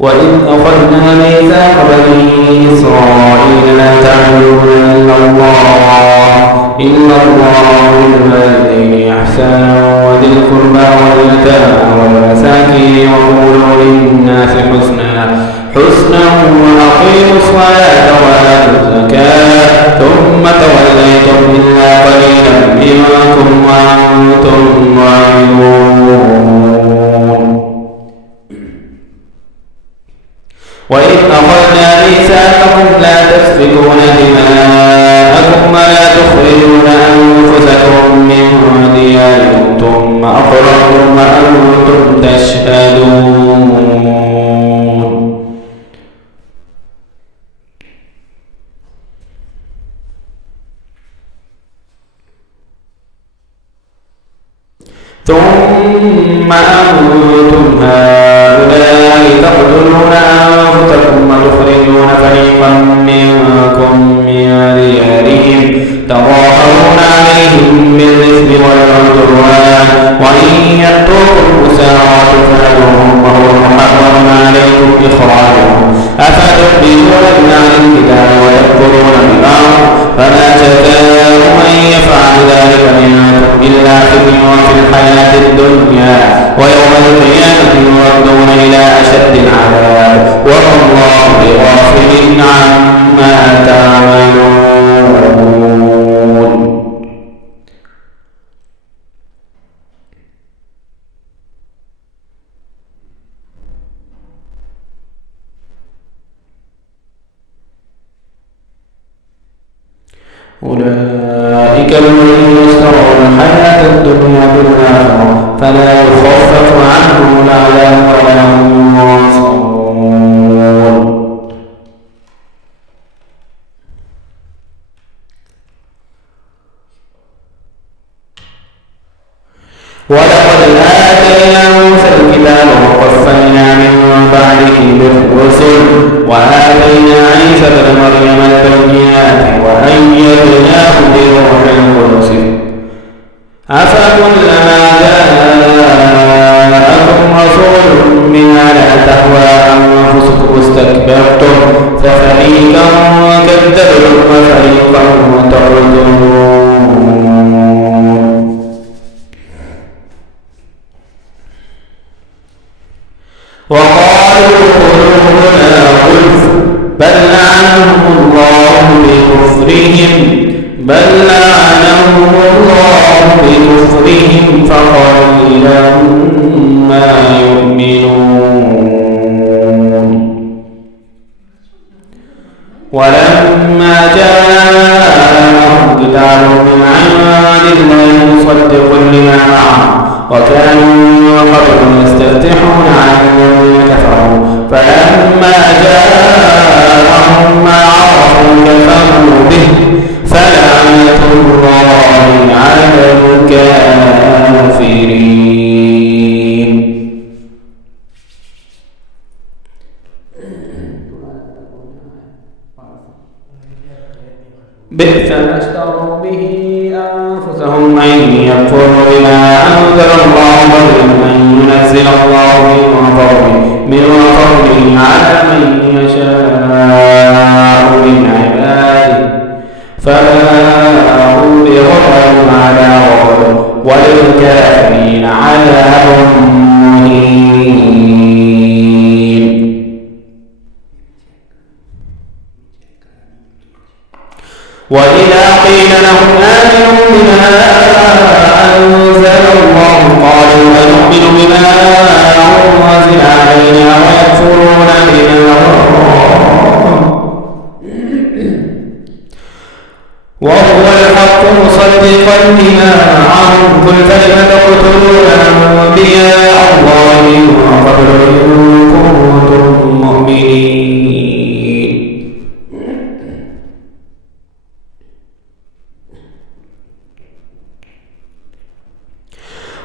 وإذ أخذنا ميثاق بني إسرائيل لا تعبدون إلا الله وبالوالدين إحسانا وذي القربى واليتامى والمساكين وقولوا للناس حسنا وأقيموا الصلاة وآتوا الزكاة ثم توليتم إلا قليلا منكم وأنتم معرضون. وإذ أخذنا ميثاقكم لا تسفكون دماءكم ولا تخرجون أنفسكم من دياركم ثم أقررتم وأنتم تشهدون. ثم أنتم هؤلاء تقتلون أنفسكم وتخرجون فريقا منكم من ديارهم تظاهرون عليهم بالإثم والعدوان وإن يأتوكم أسارى تفعلوهم وهو محرم عليكم إخراجهم أفتؤمنون ببعض الكتاب وتكفرون ببعض فما جزاء من يفعل ذلك منكم إلا خزي في الحياة الدنيا ويوم القيامة يردون إلى أشد العذاب وما الله بغافل عما تعملون. أولئك الذين اشتروا الحياة الدنيا بالآخرة فلا يخفف عنهم العذاب ولا هم ينصرون. ولقد آتينا موسى الكتاب وقفينا من بعده بالرسل وآتينا عيسى ابن مريم البينات وأيدناه بروح القدس أفكلما جاءكم رسول بما لا تهوى أنفسكم استكبرتم ففريقا كذبتم وفريقا تقتلون. وقالوا قلوبنا غلف بل لعنهم الله بكفرهم فقليلا ما يؤمنون. ولما جاءهم كتاب من عند الله مصدق لما معهم وكانوا قبل يستفتحون على الذين كفروا فلما جاءهم ما عرفوا كفروا به فلعنة الله على الكافرين. بئس ما اشتروا به أنفسهم أن يكفروا بما أنزل الله بغيا أن ينزل الله من فضله على من يشاء من عباده فباءوا بغضب على غضب وللكافرين عذاب مهين. وإذا قيل لهم آمنوا بما أنزل الله قالوا أنؤمن بما أنزل علينا ويكفرون بما وهو الحق مصدقا لما معهم قل فلم تقتلون أنبياء الله من قبل إن كنتم مؤمنين.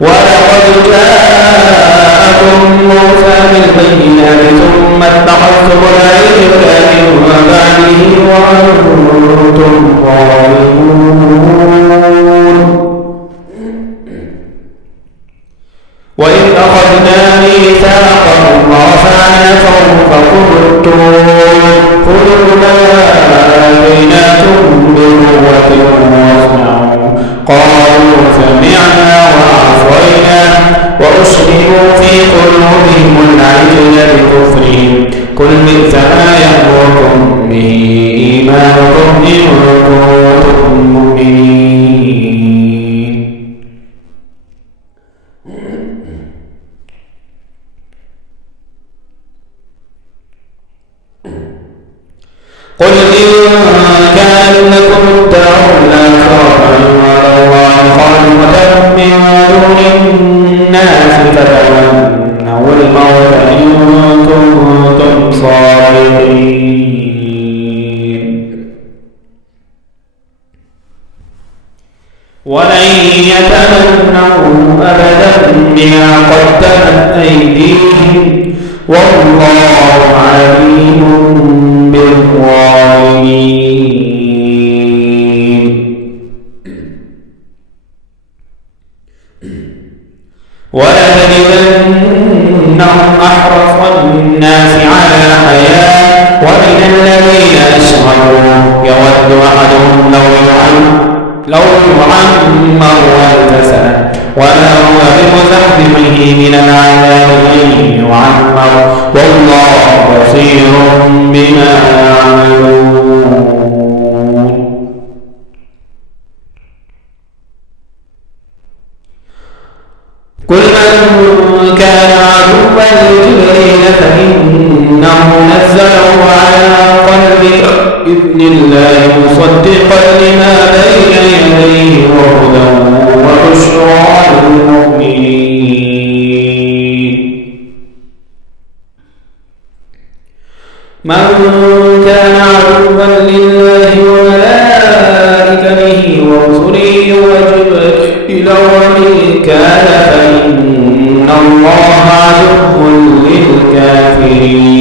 ولقد جاء وأشربوا في قلوبهم العجل بكفرهم قل بئس ما يأمركم به إيمانكم إن كنتم مؤمنين قل إن كان لكم الدار الآخرة عند الله خالصة من دون الناس فتمنوا الموت إن كنتم صادقين ولن يتمنوا أبدا بما قدمت أيديهم والله عليم بالظالمين ولتجدنهم أحرص الناس على حياة ومن الذين أشركوا يود أحدهم لو يعمر ألف سنة وما هو بمزحزحه من العذاب أن يعمر والله بصير بما يعملون قل من كان عدوا لجبريل فإنه نزله على قلبك بإذن الله مصدقا لما بين يديه وهدى وبشرى للمؤمنين من كان عدوا لله وملائكته ورسله وجبريل وميكال فإن الله عدو للكافرين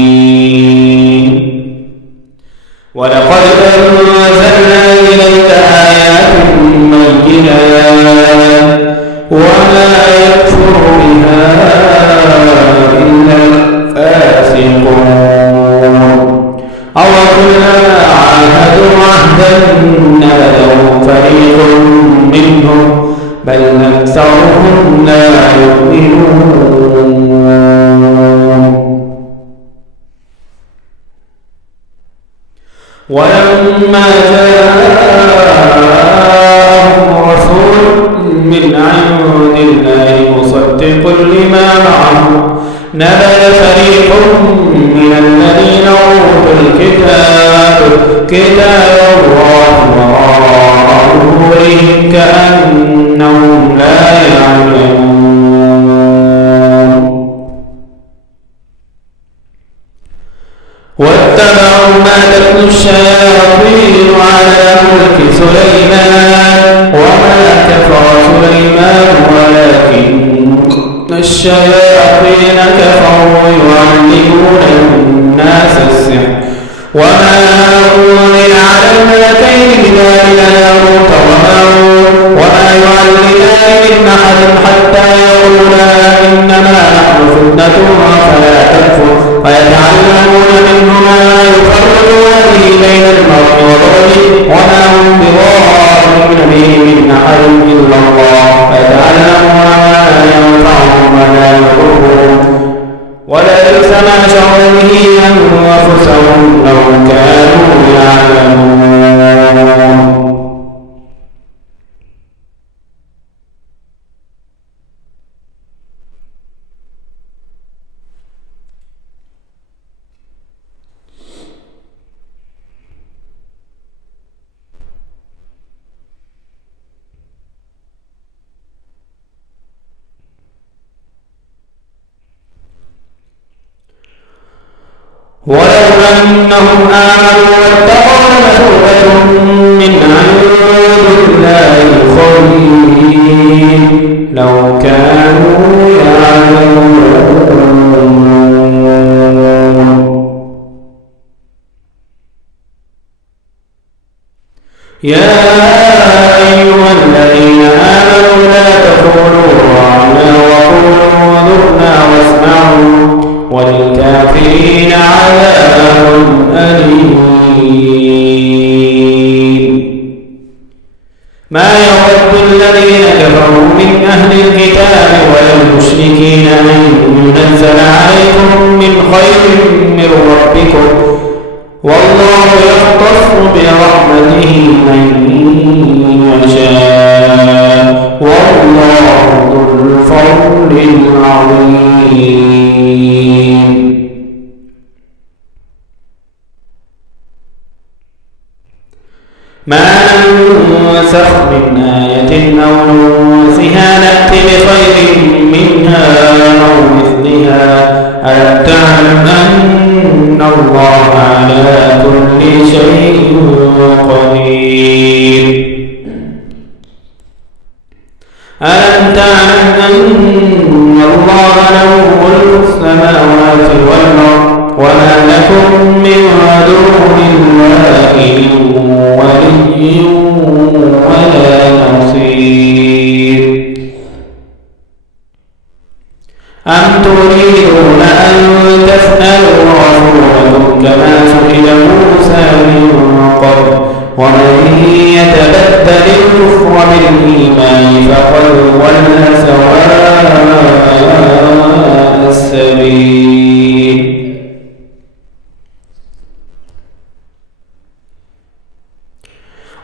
ولقد أنزلنا إليك آيات بينات وما يكفر بها إلا الفاسقون أوكلما عاهدوا عهدا نبذه فريق منهم بل أكثرهم لا يؤمنون ولما جاءهم رسول من عند الله مصدق لما معهم نبذ فريق من الذين أوتوا الكتاب كتاب الله وراء ظهورهم كأنهم لا يعلمون واتبعوا ما تتلو الشياطين على ملك سليمان وما كفر سليمان ولكن الشياطين كفروا يعلمون الناس السحر وما أنزل على الملكين ببابل هاروت وماروت وما يعلمان من أحد حتى يقولا إنما نحن فتنة فلا تكفر فيتعلمون منهما يفرقون به بين المرء وزوجه وما هم بضارين به من أحد إلا الله فيتعلمون ما ينفعهم ولا يضرهم ولبئس ما شروا به أنفسهم لو كانوا يعلمون ولو أنهم آمنوا واتقوا لمثوبة من عند الله خير لو كانوا يعلمون يا أيها الذين آمنوا لا تقولوا راعنا وقولوا انظرنا واسمعوا وللكافرين عذاب أليم ما يود الذين كفروا من أهل الكتاب ولا المشركين أن نزل عليكم من خير من ربكم والله يختص برحمته من يشاء والله ذو الفضل العظيم. ما ننسخ من آية أو ننسها نأت بخير منها أو مثلها ألم تعلم أن الله على كل شيء قدير ألم تعلم أن الله له ملك السماوات والأرض وما لكم من دون الله من ولي ولا نصير أم تريدون أن تسألوا رسولكم كما سئل موسى من قبل ومن يتبدل الكفر بالإيمان فقد ضل سواء السبيل.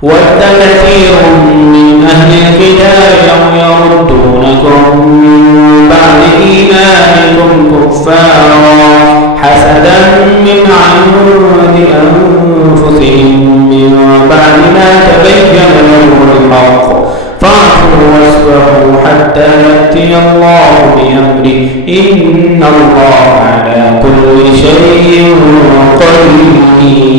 ود كثير من أهل الكتاب لو يردونكم من بعد إيمانكم كفارا حسدا من عند أنفسهم من بعد ما تبين لهم الحق فاعفوا واصفحوا حتى يأتي الله بأمره إن الله على كل شيء قدير.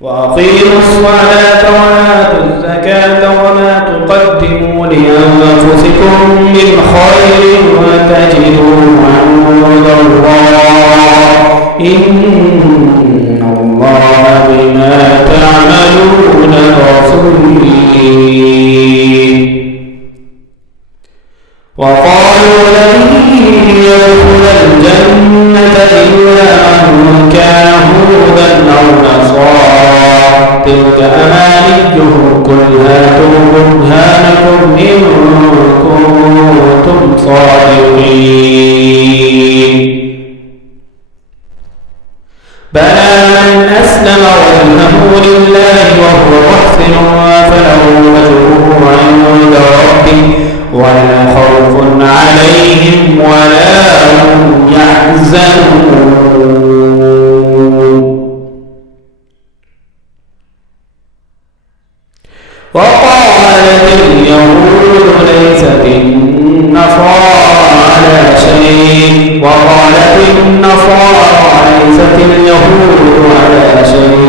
وأقيموا الصلاة وآتوا الزكاة وما تقدموا لأنفسكم من خير تجدوه عند الله إن الله بما تعملون بصير. وقالوا لن يدخل الجنة إلا من كان هودا أو نصارى تلك أمانيهم قل هاتوا برهانكم إن كنتم صادقين. بلى من أسلم وجهه لله وهو محسن فله أجره عند ربه ولا خوف عليهم ولا هم يحزنون. وقالت اليهود ليست النصارى على شيء وقالت النصارى ليست اليهود على شيء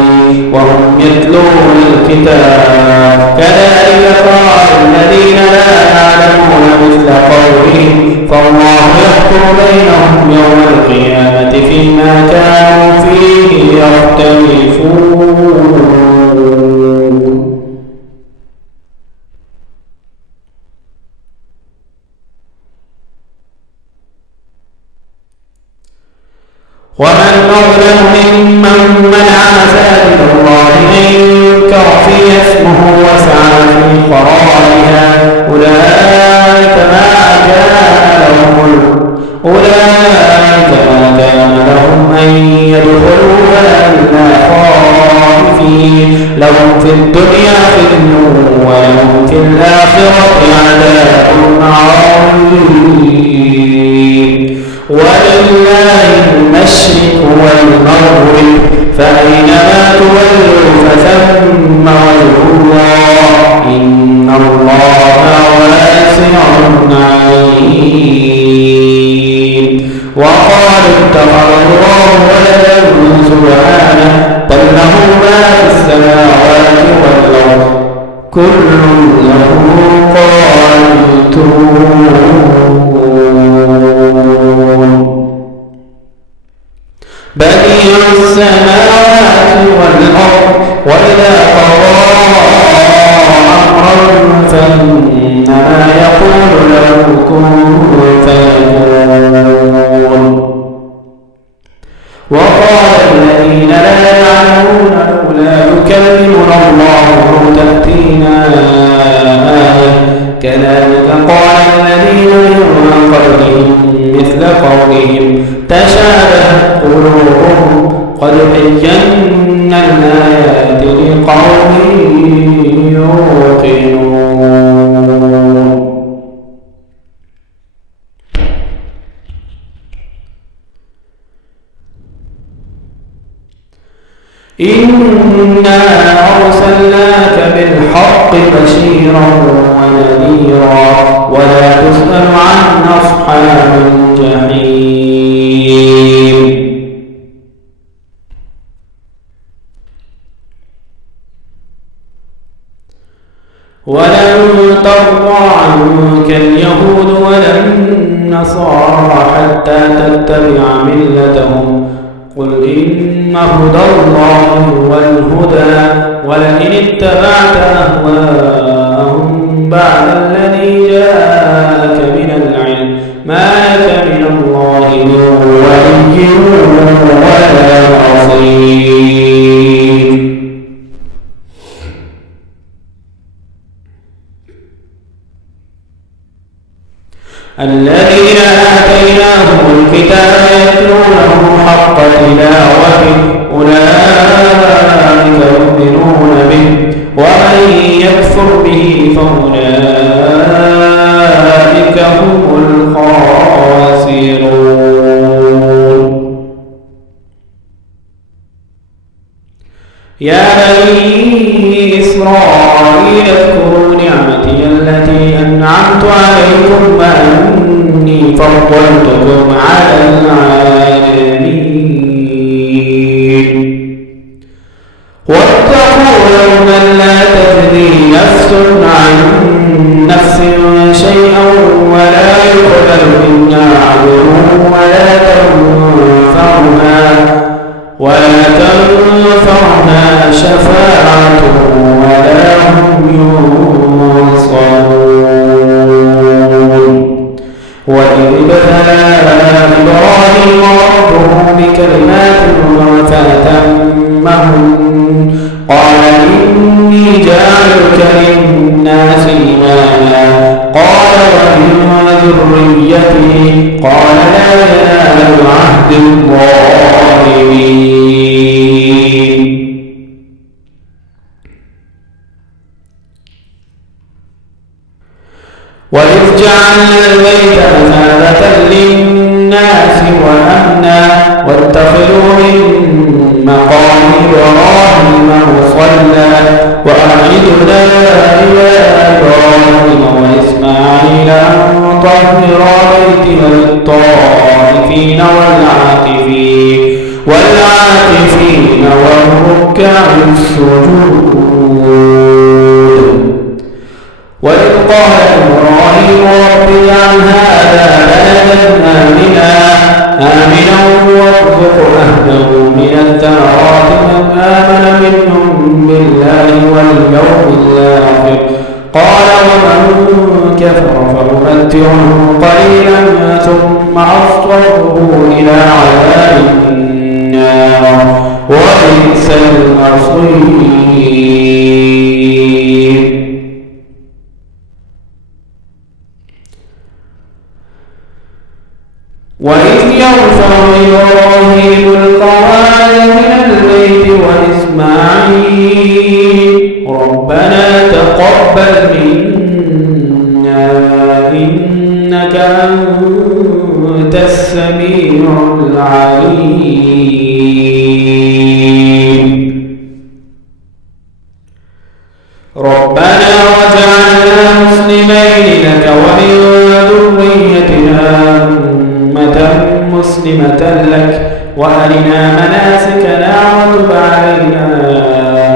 وهم يتلون الكتاب كذلك قال الذين لا يعلمون مثل قولهم فالله يحكم بينهم يوم القيامة فيما كانوا فيه يختلفون. ومن أظلم ممن منع مساجد الله أن يذكر فيها اسمه وسعى في خرابها أولئك ما كان لهم أن يدخلوها إلا خائفين لهم في الدنيا خزي ولهم في الآخرة عذاب عظيم. ولله المشرق والمغرب فأينما تولوا فثم وجه الله إن الله واسع عليم. وقالوا اتخذ الله ولدا سبحانه بل له ما في السماوات والأرض كل له قانتون. بديع السماوات والأرض وإذا قضى أمرا فإنما يقول له كن فيكون. وقال الذين لا يعلمون لولا يكلمنا الله أو تأتينا آية كذلك قال الذين من قولهم تشابهت قلوبهم قد بينا الآيات لقوم يوقنون. إنا أرسلناك بالحق بشيرا ونذيرا ولا تسأل عن أصحاب الجحيم. ولن ترضى عنك اليهود ولا النصارى حتى تتبع ملتهم قل إن هدى الله هو الهدى ولئن اتبعت أهواءهم بعد الذي جاءك من العلم ما لك من الله من ولي ولا نصير. الذين آتيناهم الكتاب يتلونه حق تلاوته أولئك يؤمنون به ومن يكفر به فأولئك هم الخاسرون. يا بني إسرائيل اذكروا نعمتي التي أنعمت عليكم وأني فضلتكم على العالمين. واتقوا يوما لا تجزي نفس عن نفس شيئا ولا يقبل منها عدل ولا تنفعها شفاعة ولا هم ينصرون. وإذ ابتلى إبراهيم ربه بكلمات فأتمهن قال إني جاعلك للناس إماما قال ومن ذريتي قال لا ينال عهد الظالمين. وإذ جعلنا البيت مثابة للناس وأمنا واتخذوا من مقام إبراهيم مصلى وأعهدنا إلى إبراهيم وإسماعيل أن طهر بيتي للطائفين والعاكفين والركع السجود. وإذ قال إبراهيم رب اجعل هذا بلدا آمنا وارزق أهله من الثمرات من آمن منهم بالله واليوم الآخر قال ومن كفر فأمتعه قليلا ثم أضطره إلى عذاب النار وبئس المصير. وإذ يرفع إبراهيم القواعد من البيت وإسماعيل ربنا تقبل منا إنك أنت السميع العليم. ربنا واجعلنا مسلمين لك ومن ذريتنا مسلمة لك وأرنا مناسكنا وتب علينا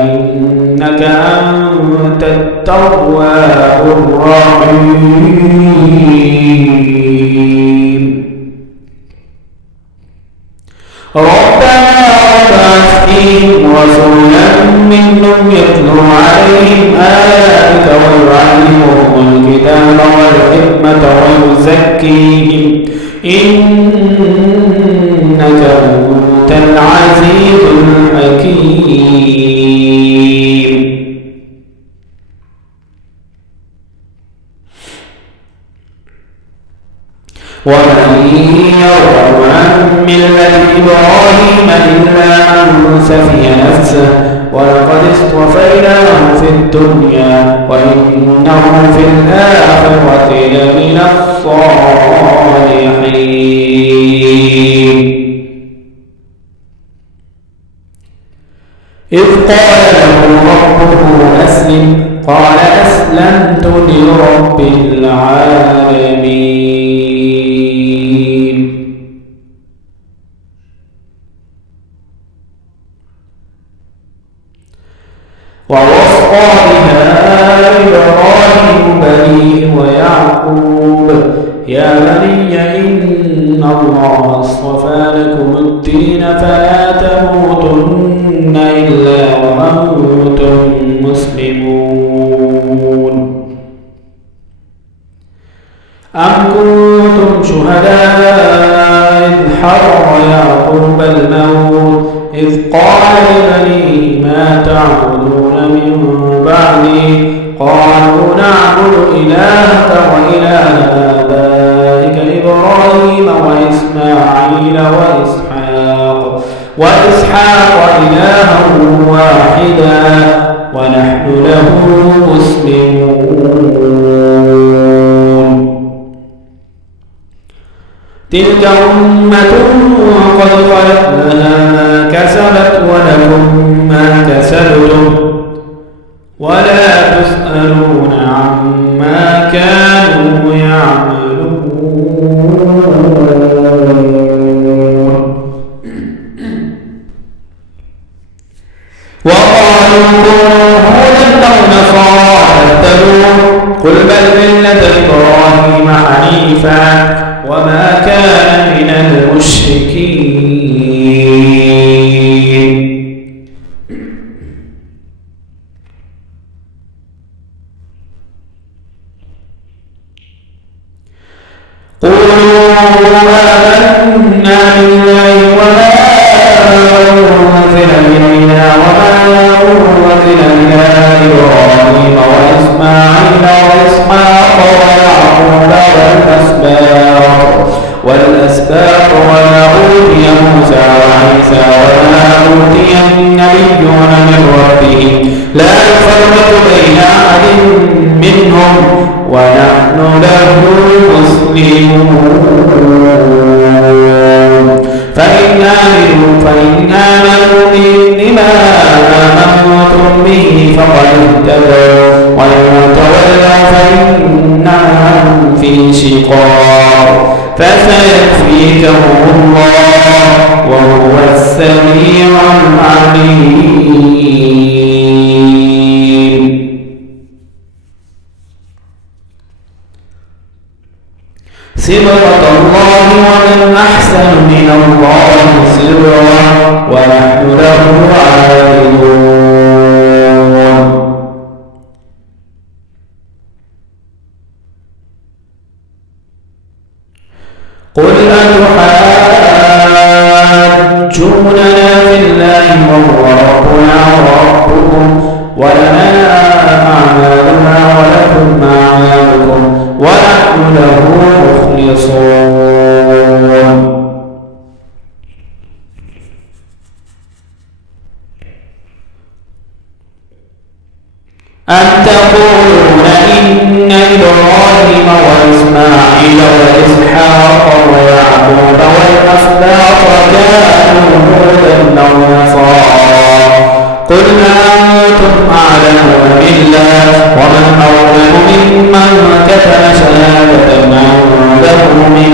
إنك أنت التواب الرحيم. ربنا وابعث فيهم رسولا منهم يتلو عليهم آياتك ويعلمهم الكتاب والحكمة ويزكيهم إنك أنت العزيز الحكيم. ومن يرغب عن ملة إبراهيم إلا من سفي نفسه ولقد اصطفيناه في الدنيا وإنه في الآخرة لمن الصالحين. إذ قال له ربه أسلم قال أسلمت لرب العالمين. ووصى بها إبراهيم بنيه ويعقوب يا بني إن الله اصطفى لكم الدين فلا تموتن إلا وأنتم مسلمون. أم كنتم شهداء إذ حضر يعقوب الموت إذ قال لبنيه ما تعبدون من بعدي قالوا نعبد إلهك وإله آبائك إبراهيم وإسماعيل وإسحاق إلها واحدا ونحن له مسلمون. تلك أمة قد خلت لها ما كسبت ولكم ما كسبتم ولا تسألون عما كانوا يعملون. وقالوا كونوا هودا أو نصارى تهتدوا قل بل ملة إبراهيم حنيفا وما كان من المشركين. قولوا آمنا بالله وما أنزل إلينا وما أنزل إلى إبراهيم وإسماعيل وإسحاق ويعقوب والأسباط وما أوتي موسى وعيسى وما أوتي النبيون من ربهم لا نفرق بين أحد منهم ونحن له مسلمون. فإن آمنوا بما آمنتم به فقد اهتدوا وإن تولوا فإنما هم في شقاق فسيكفيكهم الله وهو السميع العليم. صبغة الله ومن أحسن من الله صبغة ونحن له عابدون. قل أتحاجوننا في الله وهو ربنا وربكم ولنا أعمالنا ولكم أعمالكم ونحن له مخلصون. أم تقولون إن إبراهيم وإسماعيل وإسحاق ويعقوب والأسباط كانوا هودا أو نصارى قل أنتم أعلم أم الله ومن أظلم ممن كتم شهادة عنده من